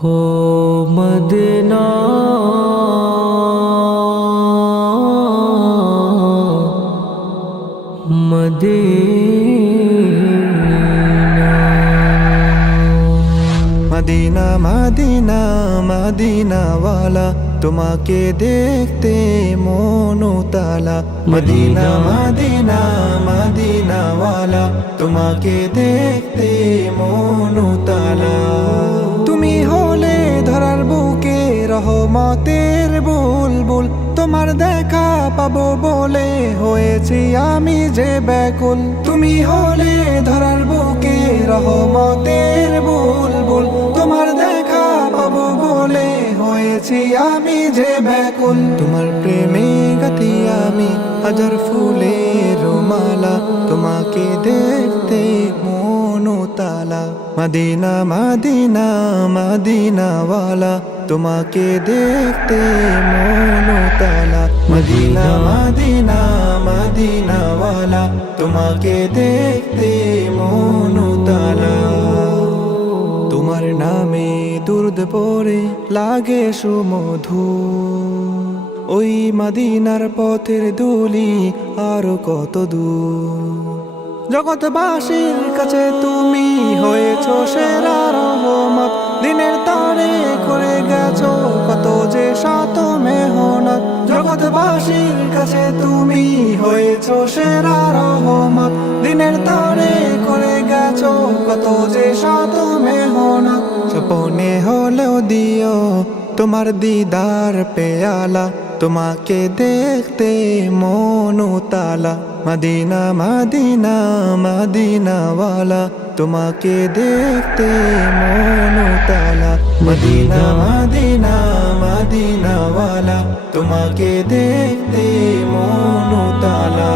হো Medina Medina Medina Medina মদিনাওয়ালা তোমাকে দেখতে মনোতালা মদিনা মদিনা মদিনাওয়ালা তোমাকে দেখতে মনোতালা রহমতের বুলবুল, তোমার দেখা পাবো বলে হয়েছি আমি যে ব্যাকুল। তুমি হলে ধরার বুকে রহমতের বুলবুল, তোমার দেখা পাবো বলে হয়েছি আমি যে ব্যাকুল। তোমার প্রেমে গতি আমি, হাজার ফুলের মালা, তোমাকে দেখতে মনোতালা মদিনা মদিনা, মদিনাওয়ালা তোমাকে দেখতে মনোতালা মদিনা মদিনা, মদিনাওয়ালা। তোমাকে দেখতে মনোতালা তোমার নামে দুর্দ পরে লাগে সুমধু। ওই মদিনার পথের দুলি আরও কত দূর। জগৎবাসীর কাছে তুমি হয়েছ সেরা রহমত। দিনের তরে করে গেছো, কত যে শত মেহনত। জগৎবাসীর কাছে তুমি হয়েছ সেরা রহমত। দিনের তরে করে গেছো, কত যে শত মেহনত। স্বপনে হলেও দিও তোমার দিদার পেয়ালা। তোমাকে দেখতে মনোতালা মদিনা মদিনা, মদিনাওয়ালা। তোমাকে দেখতে মনোতালা মদিনা মদিনা, মদিনাওয়ালা। তোমাকে দেখতে মনোতালা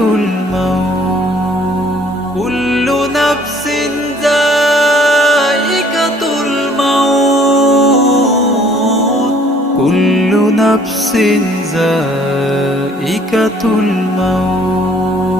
الموت. كل نفس ذائقة الموت. كل نفس ذائقة الموت.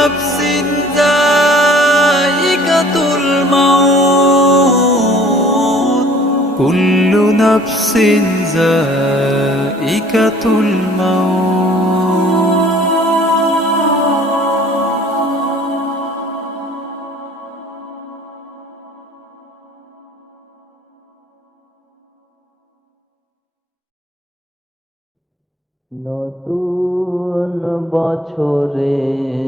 نفس ذائقة الموت كل نفس ذائقة الموت No, tú. বছরে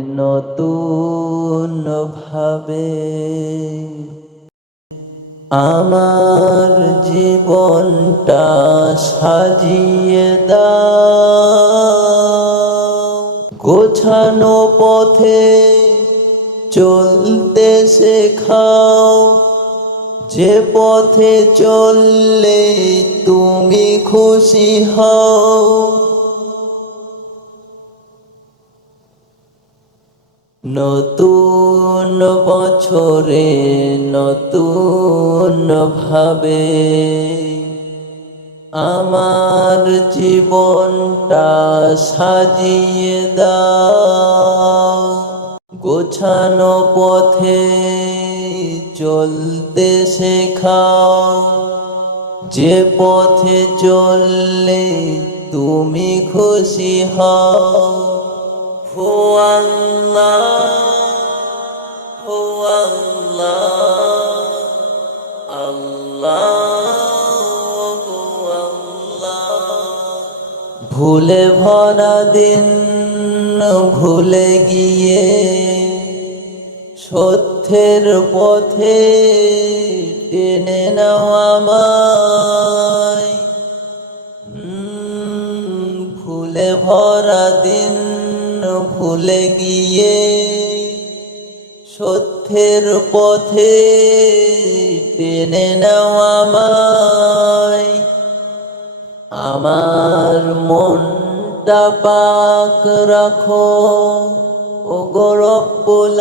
নতুন ভাবে আমার জীবনটা সাজিয়ে দাও। গোছানো পথে চলতে শেখাও। যে পথে চললে তুমি খুশি হও। নতুন বছরে নতুন ভাবে আমার জীবনটা সাজিয়ে দাও। গোছানো পথে চলতে শেখাও। যে পথে চললে তুমি খুশি হও। ভুলে ভরা দিন ভুলে গিয়ে সত্যের পথে টেনে নাও আমায়। ভুলে ভরা দিন ভুলে গিয়ে সত্যের পথে টেনে নাও আমায়। আমার মনটা পাক রাখো ও গরব্বুলালামিন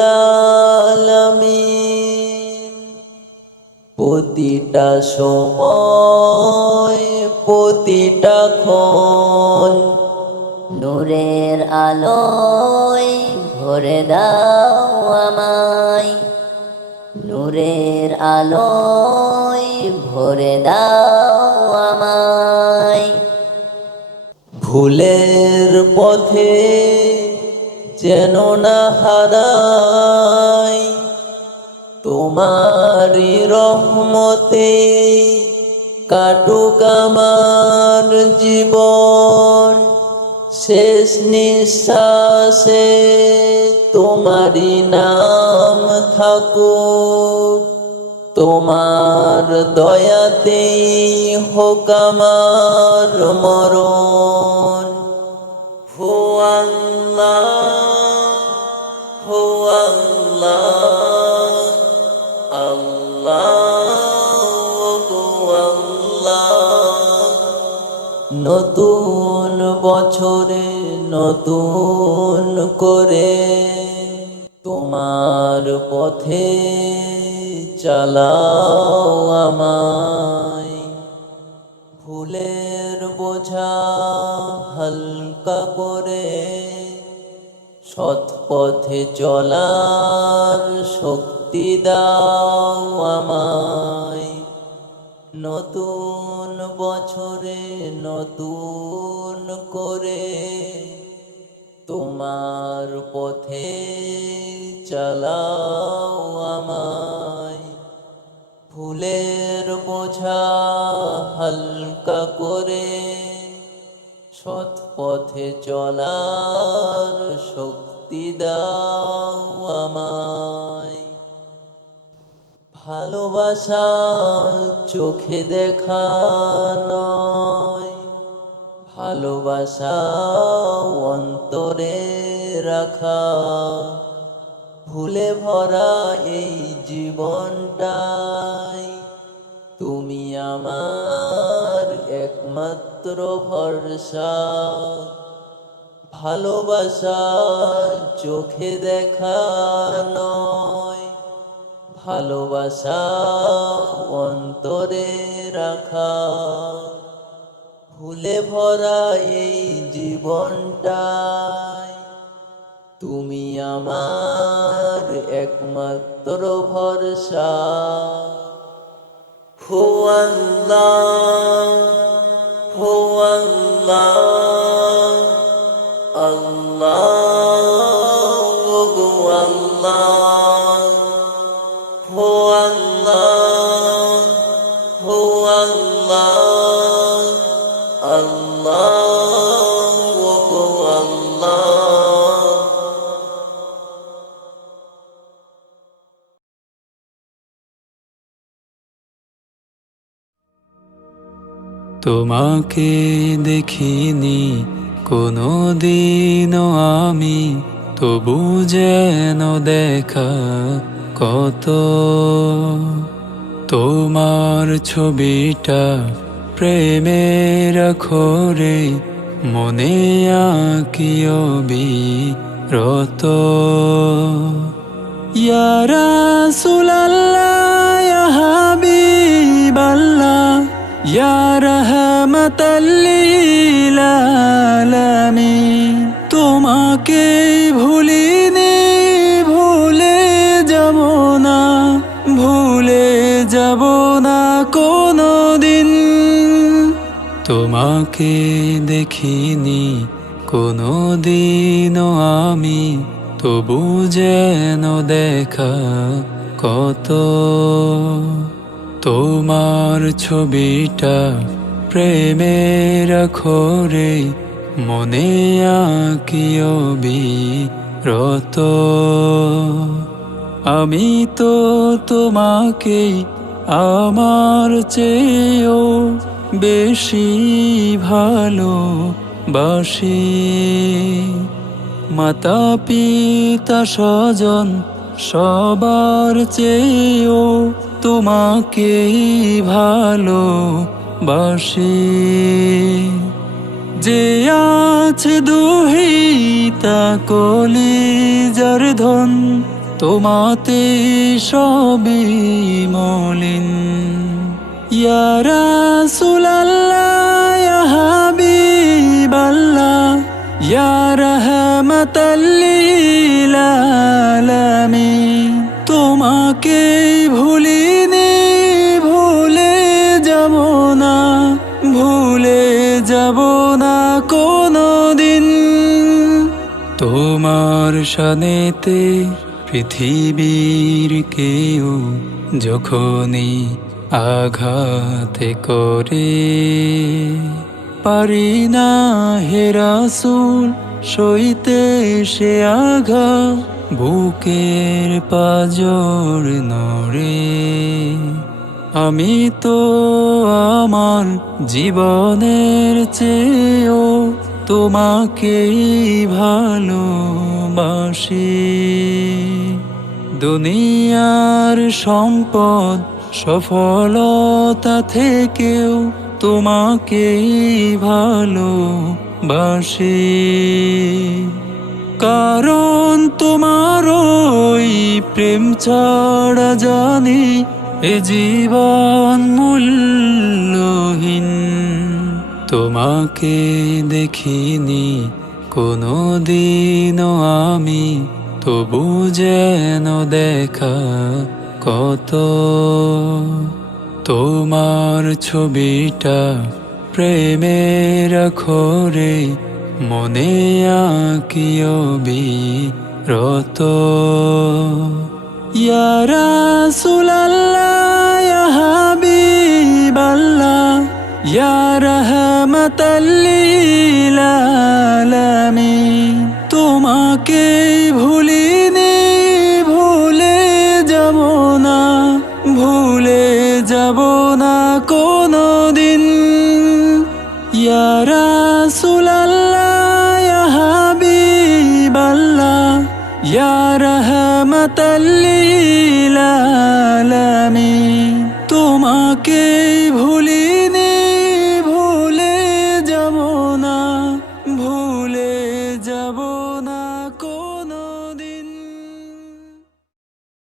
প্রতিটা সময়, প্রতিটা ক্ষণ নূরের আলোয় ভরে দাও আমায়। নূরের আলোয় ভরে দাও আমায়। ভুলের পথে যেন না হারাই তোমার রহমতে কাটুক আমার জীবন। শেষ নিঃশ্বাসে তোমারি নাম থাকো। তোমার দয়াতেই হোক আমার মরণ। হো আল্লাহ হো আল্লাহ আল্লাহ। নতুন বছরে নতুন করে তোমার পথে চালাও আমায়। ভুলের বোঝা হালকা করে সৎ পথে চলার শক্তি দাও আমায়। নতুন বছরে নতুন করে তোমার পথে চালাও আমায়। ফুলের বোঝা হালকা করে সৎ পথে চলার শক্তি দাও আমায়। ভালোবাসা চোখে দেখা নয়। ভালোবাসা অন্তরে রাখা। ভুলে ভরা এই জীবনটাই তুমি আমার একমাত্র ভরসা। ভালোবাসা চোখে দেখা নয়। ভালোবাসা অন্তরে রাখা। ভুলে ভরা এই জীবনটাই তুমি আমার একমাত্র ভরসা। হো তোমাকে দেখিনি কোনো দিনও আমি। তবু যেন দেখা কত। তোমার ছবিটা প্রেমের খরে মনে আঁকিয়বি রত ইয়ারা সুলাল্লাহ আলামিন তোমাকে ভুলিনি, ভুলে যাব না, ভুলে যাব না কোনো দিন তোমাকে দেখিনি কোনো দিনও আমি, তবু যেন দেখা কত। তোমার ছবিটা প্রেমের খোরে মনে আঁকিয়বি রত আমি তো তোমাকে আমার চেয়েও বেশি ভালো বাসি মাতা, পিতা, স্বজন, সবার চেয়েও তোমাকে ভালো বাসি যে আছে দুহিতা কলি যার ধন, তোমাতে সবই মলিন। ইয়ারা সুলাল্লাহ হাবিবাল্লাহ, ইয়া রহমতাল্লিল আলামিন তোমাকে ভুলিনি তোমার সানেতে পৃথিবীর কেউ যখনই আঘাতে করে। পারি না হেরাসুল সইতে সে আঘা বুকের পাজর নড়ে। আমি তো আমার জীবনের চেয়েও তোমাকেই ভালোবাসি। দুনিয়ার সম্পদ, সফলতা থেকেও তোমাকেই ভালোবাসি। কারণ তোমার ওই প্রেম ছাড়া জানি এ জীবন মূল্যহীন। তোমাকে দেখিনি কোনো দিনও আমি। তবু যেন দেখা কত। তোমার ছবিটা প্রেমের খরে মনে আঁকিয়বি রত ইয়ারা সুলাল্লাহ হাবিবাল্লাহ ইয়া রহমতাল্লিল আলামিন তোমাকে ভুলিনি, ভুলে যাব না, ভুলে যাব না কোনো দিন ইয়ারা সুলাল্লাহ হাবিবাল্লাহ, ইয়া রহমতাল্লিল